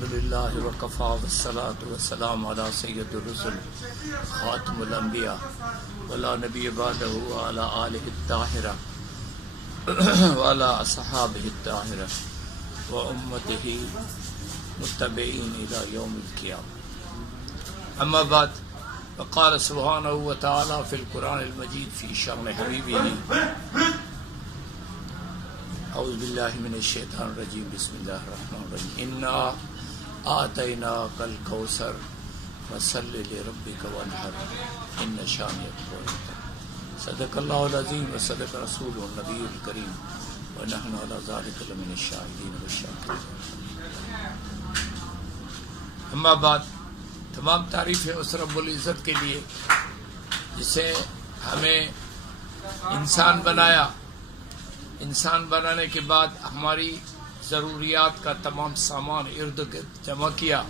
الحمدللہ وکفا والصلاۃ والسلام علی سید الرسل خاتم الانبیاء ولا نبی بعدہ وعلی آلہ الطاہرہ وعلی اصحابہ الطاہرہ وامتہ متبعین الی یوم القیامہ. اما بعد فقال سبحانہ وتعالی فی القرآن المجید فی شأن حبیبہ اعوذ باللہ من الشیطان الرجیم بسم اللہ الرحمن الرحیم انا آتیناک الکوثر فصلی لربک وانحر ان شانئک هو الابتر. صدق اللہ العظیم وصدق رسول النبی الکریم ونحن علی ذلک لمن الشاہدین والشاکرین. اما بعد تمام تعریفیں اس رب العزت کے لیے جسے ہمیں انسان بنایا. انسان بنانے کے بعد ہماری ضروریات کا تمام سامان ارد گرد جمع کیا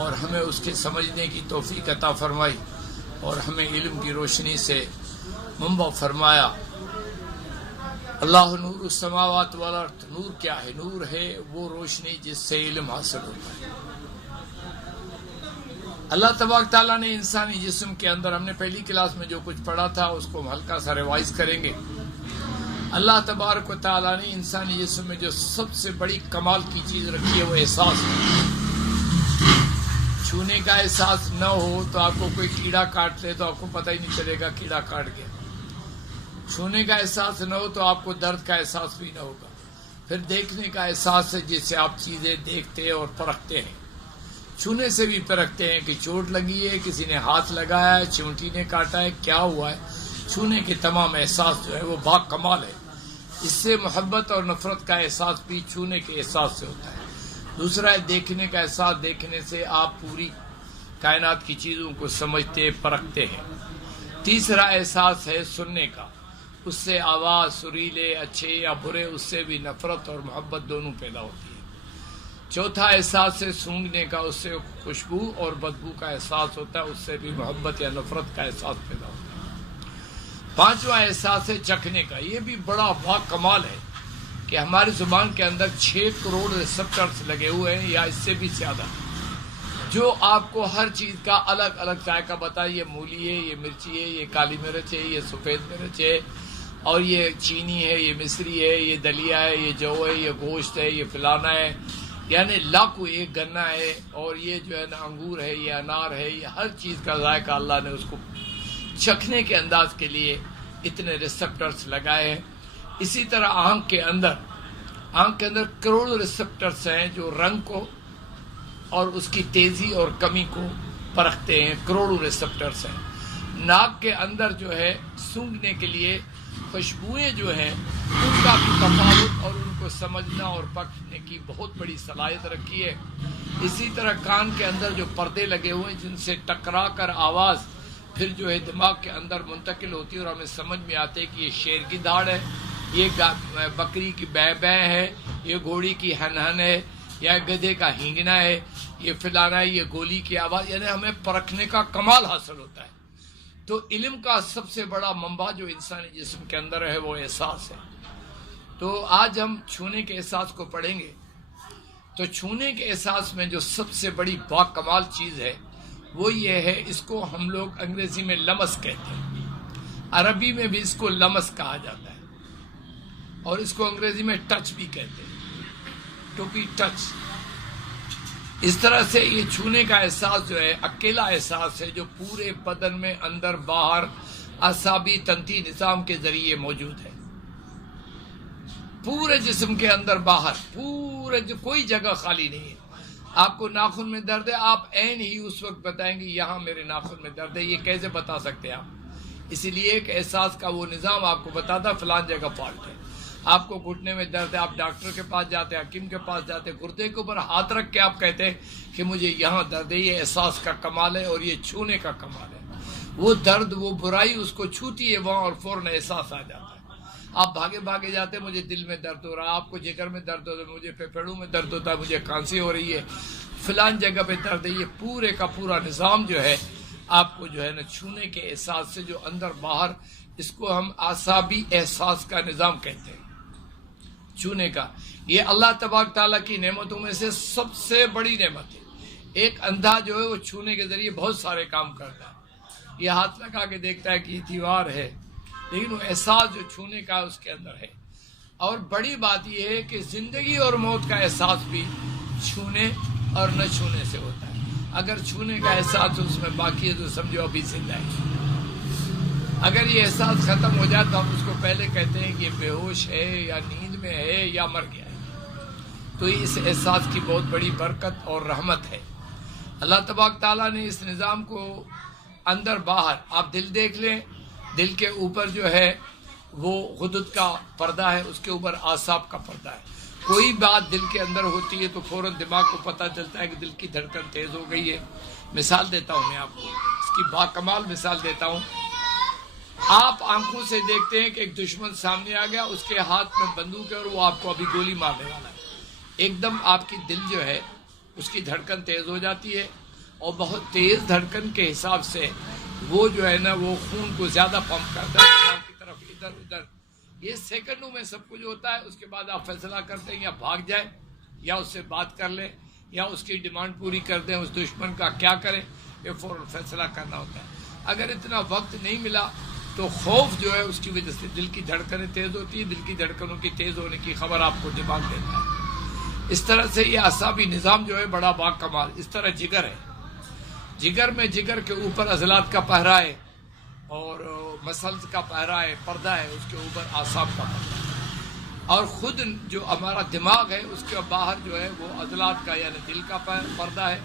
اور ہمیں اس کے سمجھنے کی توفیق عطا فرمائی اور ہمیں علم کی روشنی سے منبع فرمایا. اللہ نور السماوات والارض. نور کیا ہے؟ نور ہے وہ روشنی جس سے علم حاصل ہوتا ہے. اللہ تبارک تعالیٰ نے انسانی جسم کے اندر، ہم نے پہلی کلاس میں جو کچھ پڑھا تھا اس کو ہم ہلکا سا ریوائز کریں گے. اللہ تبارک و تعالیٰ نے انسانی جسم میں جو سب سے بڑی کمال کی چیز رکھی ہے وہ احساس ہے. چھونے کا احساس نہ ہو تو آپ کو کوئی کیڑا کاٹ لے تو آپ کو پتہ ہی نہیں چلے گا کیڑا کاٹ گیا. چھونے کا احساس نہ ہو تو آپ کو درد کا احساس بھی نہ ہوگا. پھر دیکھنے کا احساس ہے جس سے آپ چیزیں دیکھتے اور پرکھتے ہیں. چھونے سے بھی پرکھتے ہیں کہ چوٹ لگی ہے، کسی نے ہاتھ لگایا ہے، چونٹی نے کاٹا ہے، کیا ہوا ہے. چھونے کے تمام احساس جو ہے وہ با کمال ہے. اس سے محبت اور نفرت کا احساس بھی چھونے کے احساس سے ہوتا ہے. دوسرا ہے دیکھنے کا احساس. دیکھنے سے آپ پوری کائنات کی چیزوں کو سمجھتے پرکھتے ہیں. تیسرا احساس ہے سننے کا. اس سے آواز، سریلے اچھے یا برے، اس سے بھی نفرت اور محبت دونوں پیدا ہوتی ہے. چوتھا احساس ہے سونگھنے کا. اس سے خوشبو اور بدبو کا احساس ہوتا ہے، اس سے بھی محبت یا نفرت کا احساس پیدا ہوتا ہے. پانچواں احساس ہے چکھنے کا. یہ بھی بڑا با کمال ہے کہ ہماری زبان کے اندر 6 کروڑ ریسپٹرز لگے ہوئے ہیں یا اس سے بھی زیادہ، جو آپ کو ہر چیز کا الگ الگ ذائقہ بتائے. یہ مولی ہے، یہ مرچی ہے، یہ کالی مرچ ہے، یہ سفید مرچ ہے، اور یہ چینی ہے، یہ مصری ہے، یہ دلیا ہے، یہ جو ہے، یہ گوشت ہے، یہ فلانا ہے. یعنی لاکھوں. ایک گنا ہے، اور یہ جو ہے نا انگور ہے، یہ انار ہے. یہ ہر چیز کا ذائقہ اللہ نے اس کو چکھنے کے انداز کے لیے اتنے ریسپٹرز لگائے ہیں. اسی طرح آنکھ کے اندر کروڑوں ریسپٹرز ہیں جو رنگ کو اور اس کی تیزی اور کمی کو پرکھتے ہیں. کروڑوں ریسپٹرز ہیں. ناک کے اندر جو ہے سونگھنے کے لیے خوشبوئیں جو ہیں ان کا بھی تفاوت اور ان کو سمجھنا اور پرکھنے کی بہت بڑی صلاحیت رکھی ہے. اسی طرح کان کے اندر جو پردے لگے ہوئے ہیں جن سے ٹکرا کر آواز پھر جو ہے دماغ کے اندر منتقل ہوتی ہے اور ہمیں سمجھ میں آتے ہے کہ یہ شیر کی داڑ ہے، یہ بکری کی بے بے ہے، یہ گھوڑی کی ہن ہن ہے، یا گدھے کا ہینگنا ہے، یہ فلانا ہے، یہ گولی کی آواز. یعنی ہمیں پرکھنے کا کمال حاصل ہوتا ہے. تو علم کا سب سے بڑا منبع جو انسانی جسم کے اندر ہے وہ احساس ہے. تو آج ہم چھونے کے احساس کو پڑھیں گے. تو چھونے کے احساس میں جو سب سے بڑی با کمال چیز ہے وہ یہ ہے، اس کو ہم لوگ انگریزی میں لمس کہتے ہیں، عربی میں بھی اس کو لمس کہا جاتا ہے، اور اس کو انگریزی میں ٹچ بھی کہتے ہیں. To be touch. اس طرح سے یہ چھونے کا احساس جو ہے اکیلا احساس ہے جو پورے بدن میں اندر باہر اعصابی تنتی نظام کے ذریعے موجود ہے. پورے جسم کے اندر باہر پورے کوئی جگہ خالی نہیں ہے. آپ کو ناخن میں درد ہے، آپ عین ہی اس وقت بتائیں گے یہاں میرے ناخن میں درد ہے. یہ کیسے بتا سکتے ہیں آپ؟ اسی لیے کہ احساس کا وہ نظام آپ کو بتاتا فلان جگہ فالٹ ہے. آپ کو گھٹنے میں درد ہے، آپ ڈاکٹر کے پاس جاتے ہیں، حکیم کے پاس جاتے ہیں، گردے کے اوپر ہاتھ رکھ کے آپ کہتے ہیں کہ مجھے یہاں درد ہے. یہ احساس کا کمال ہے اور یہ چھونے کا کمال ہے. وہ درد، وہ برائی اس کو چھوتی ہے وہاں اور فوراً احساس آ جاتا ہے. آپ بھاگے بھاگے جاتے ہیں، مجھے دل میں درد ہو رہا ہے، آپ کو جگر میں درد ہوتا ہے، مجھے پھیپھڑوں میں درد ہوتا ہے، مجھے کھانسی ہو رہی ہے، فلان جگہ پہ درد ہے. یہ پورے کا پورا نظام جو ہے آپ کو جو ہے نا چھونے کے احساس سے جو اندر باہر، اس کو ہم اعصابی احساس کا نظام کہتے ہیں. چھونے کا، یہ اللہ تبارک تعالیٰ کی نعمتوں میں سے سب سے بڑی نعمت ہے۔ ایک اندھا جو ہے وہ چھونے کے ذریعے بہت سارے کام کرتا ہے، یہ ہاتھ لگا کے دیکھتا ہے کہ یہ دیوار ہے، لیکن وہ احساس جو چھونے کا اس کے اندر ہے۔ اور بڑی بات یہ ہے کہ زندگی اور موت کا احساس بھی چھونے اور نہ چھونے سے ہوتا ہے۔ اگر چھونے کا احساس اس میں باقی ہے تو سمجھو ابھی زندہ ہے۔ اگر یہ احساس ختم ہو جائے تو ہم اس کو پہلے کہتے ہیں کہ یہ بے ہوش ہے یا نیند میں ہے یا مر گیا ہے۔ تو اس احساس کی بہت بڑی برکت اور رحمت ہے۔ اللہ تبارک تعالیٰ نے اس نظام کو اندر باہر، آپ دل دیکھ لیں، دل کے اوپر جو ہے وہ غدد کا پردہ ہے، اس کے اوپر اعصاب کا پردہ ہے۔ کوئی بات دل کے اندر ہوتی ہے تو فوراً دماغ کو پتہ چلتا ہے کہ دل کی دھڑکن تیز ہو گئی ہے۔ مثال دیتا ہوں میں آپ کو، اس کی باکمال مثال دیتا ہوں۔ آپ آنکھوں سے دیکھتے ہیں کہ ایک دشمن سامنے آ گیا، اس کے ہاتھ میں بندوق ہے اور وہ آپ کو ابھی گولی مارنے والا ہے۔ ایک دم آپ کی دل جو ہے اس کی دھڑکن تیز ہو جاتی ہے، اور بہت تیز دھڑکن کے حساب سے وہ جو ہے نا وہ خون کو زیادہ پمپ کرتا ہے دماغ کی طرف، ادھر ادھر۔ یہ سیکنڈوں میں سب کچھ ہوتا ہے۔ اس کے بعد آپ فیصلہ کرتے ہیں یا بھاگ جائیں یا اس سے بات کر لیں یا اس کی ڈیمانڈ پوری کر دیں، اس دشمن کا کیا کریں، یہ فوراً فیصلہ کرنا ہوتا ہے۔ اگر اتنا وقت نہیں ملا تو خوف جو ہے اس کی وجہ سے دل کی دھڑکنیں تیز ہوتی ہیں، دل کی دھڑکنوں کی تیز ہونے کی خبر آپ کو دماغ دیتا ہے۔ اس طرح سے یہ اعصابی نظام جو ہے بڑا باکمال۔ اس طرح جگر ہے، جگر میں جگر کے اوپر عضلات کا پہرا ہے اور مسلز کا پہرا ہے، پردہ ہے، اس کے اوپر اعصاب کا پردہ ہے۔ اور خود جو ہمارا دماغ ہے اس کے باہر جو ہے وہ عضلات کا یعنی دل کا پردہ ہے،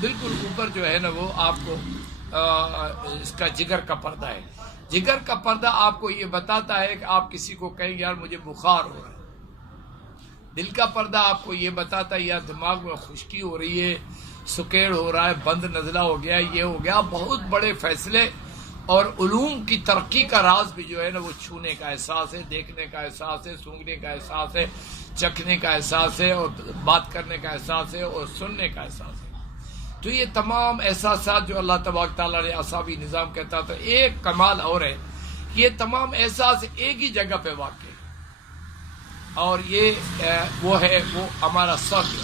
بالکل اوپر جو ہے نا وہ آپ کو اس کا جگر کا پردہ ہے۔ جگر کا پردہ آپ کو یہ بتاتا ہے کہ آپ کسی کو کہیں یار مجھے بخار ہو رہا ہے۔ دل کا پردہ آپ کو یہ بتاتا ہے یار دماغ میں خشکی ہو رہی ہے، سکیڑ ہو رہا ہے، بند نزلہ ہو گیا، یہ ہو گیا۔ بہت بڑے فیصلے اور علوم کی ترقی کا راز بھی جو ہے نا وہ چھونے کا احساس ہے، دیکھنے کا احساس ہے، سونگنے کا احساس ہے، چکھنے کا احساس ہے، اور بات کرنے کا احساس ہے، اور سننے کا احساس ہے۔ تو یہ تمام احساسات جو اللہ تبارک تعالیٰ نے اعصابی نظام کہتا تھا، ایک کمال اور ہے، یہ تمام احساس ایک ہی جگہ پہ واقع ہے، اور یہ وہ ہے وہ ہمارا سر۔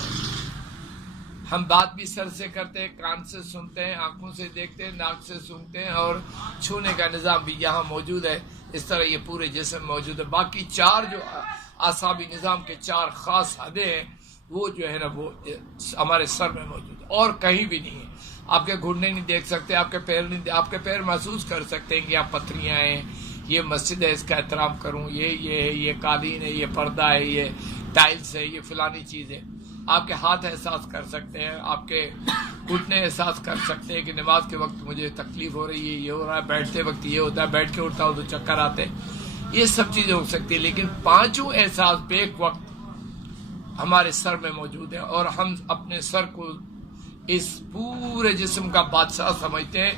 ہم بات بھی سر سے کرتے ہیں، کان سے سنتے ہیں، آنکھوں سے دیکھتے ہیں، ناک سے سونگتے ہیں، اور چھونے کا نظام بھی یہاں موجود ہے۔ اس طرح یہ پورے جسم موجود ہے۔ باقی چار جو اعصابی نظام کے چار خاص حدیں ہیں وہ جو ہے نا وہ ہمارے سر میں موجود ہے، اور کہیں بھی نہیں ہے۔ آپ کے گھٹنے نہیں دیکھ سکتے، آپ کے پیر نہیں، آپ کے پیر محسوس کر سکتے ہیں کہ یہاں پتھریاں ہیں، یہ مسجد ہے، اس کا احترام کروں، یہ ہے، یہ قالین ہے، یہ پردہ ہے، یہ ٹائلز ہے، یہ فلانی چیز ہے۔ آپ کے ہاتھ احساس کر سکتے ہیں، آپ کے گھٹنے احساس کر سکتے ہیں کہ نماز کے وقت مجھے تکلیف ہو رہی ہے، یہ ہو رہا ہے، بیٹھتے وقت یہ ہوتا ہے، بیٹھ کے اٹھتا ہوں تو چکر آتے ہیں، یہ سب چیزیں ہو سکتی ہیں۔ لیکن پانچوں احساس بیک وقت ہمارے سر میں موجود ہیں، اور ہم اپنے سر کو اس پورے جسم کا بادشاہ سمجھتے ہیں۔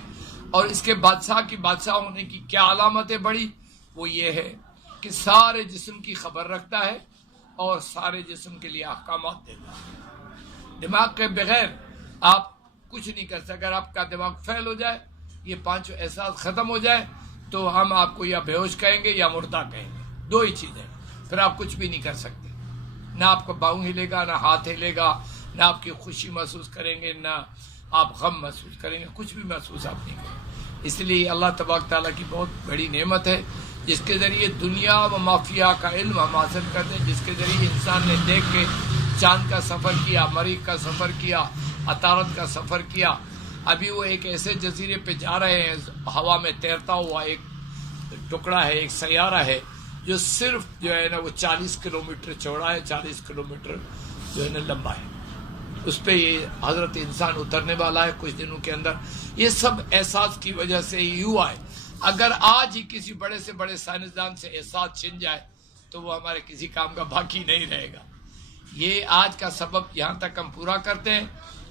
اور اس کے بادشاہ کی بادشاہ ہونے کی کیا علامت ہے بڑی؟ وہ یہ ہے کہ سارے جسم کی خبر رکھتا ہے اور سارے جسم کے لیے احکامات دیتا ہے۔ دماغ کے بغیر آپ کچھ نہیں کر سکتے۔ اگر آپ کا دماغ فیل ہو جائے، یہ پانچوں احساس ختم ہو جائے، تو ہم آپ کو یا بے ہوش کہیں گے یا مردہ کہیں گے، دو ہی چیزیں، پھر آپ کچھ بھی نہیں کر سکتے۔ نہ آپ کا باؤں ہلے گا، نہ ہاتھ ہلے گا، نہ آپ کی خوشی محسوس کریں گے، نہ آپ غم محسوس کریں گے، کچھ بھی محسوس آپ نہیں کریں گے۔ اس لیے اللہ تبارک تعالیٰ کی بہت بڑی نعمت ہے، جس کے ذریعے دنیا و مافیا کا علم ہم حاصل کرتے ہیں، جس کے ذریعے انسان نے دیکھ کے چاند کا سفر کیا، مریخ کا سفر کیا، عطارد کا سفر کیا۔ ابھی وہ ایک ایسے جزیرے پہ جا رہے ہیں، ہوا میں تیرتا ہوا ایک ٹکڑا ہے، ایک سیارہ ہے، جو صرف جو ہے نا وہ 40 کلومیٹر چوڑا ہے، 40 کلومیٹر جو ہے نا لمبا ہے۔ اس پہ یہ حضرت انسان اترنے والا ہے کچھ دنوں کے اندر۔ یہ سب احساس کی وجہ سے ہی ہوا ہے۔ اگر آج ہی کسی بڑے سے بڑے سائنسدان سے احساس چھن جائے تو وہ ہمارے کسی کام کا باقی نہیں رہے گا۔ یہ آج کا سبب یہاں تک ہم پورا کرتے ہیں۔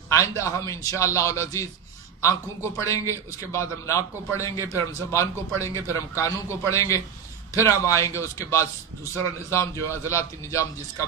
آئندہ ہم انشاءاللہ العزیز آنکھوں کو پڑھیں گے، اس کے بعد ہم ناک کو پڑھیں گے، پھر ہم زبان کو پڑھیں گے، پھر ہم کانوں کو پڑھیں گے، پھر ہم آئیں گے اس کے بعد دوسرا نظام جو ہے عضلاتی نظام، جس کا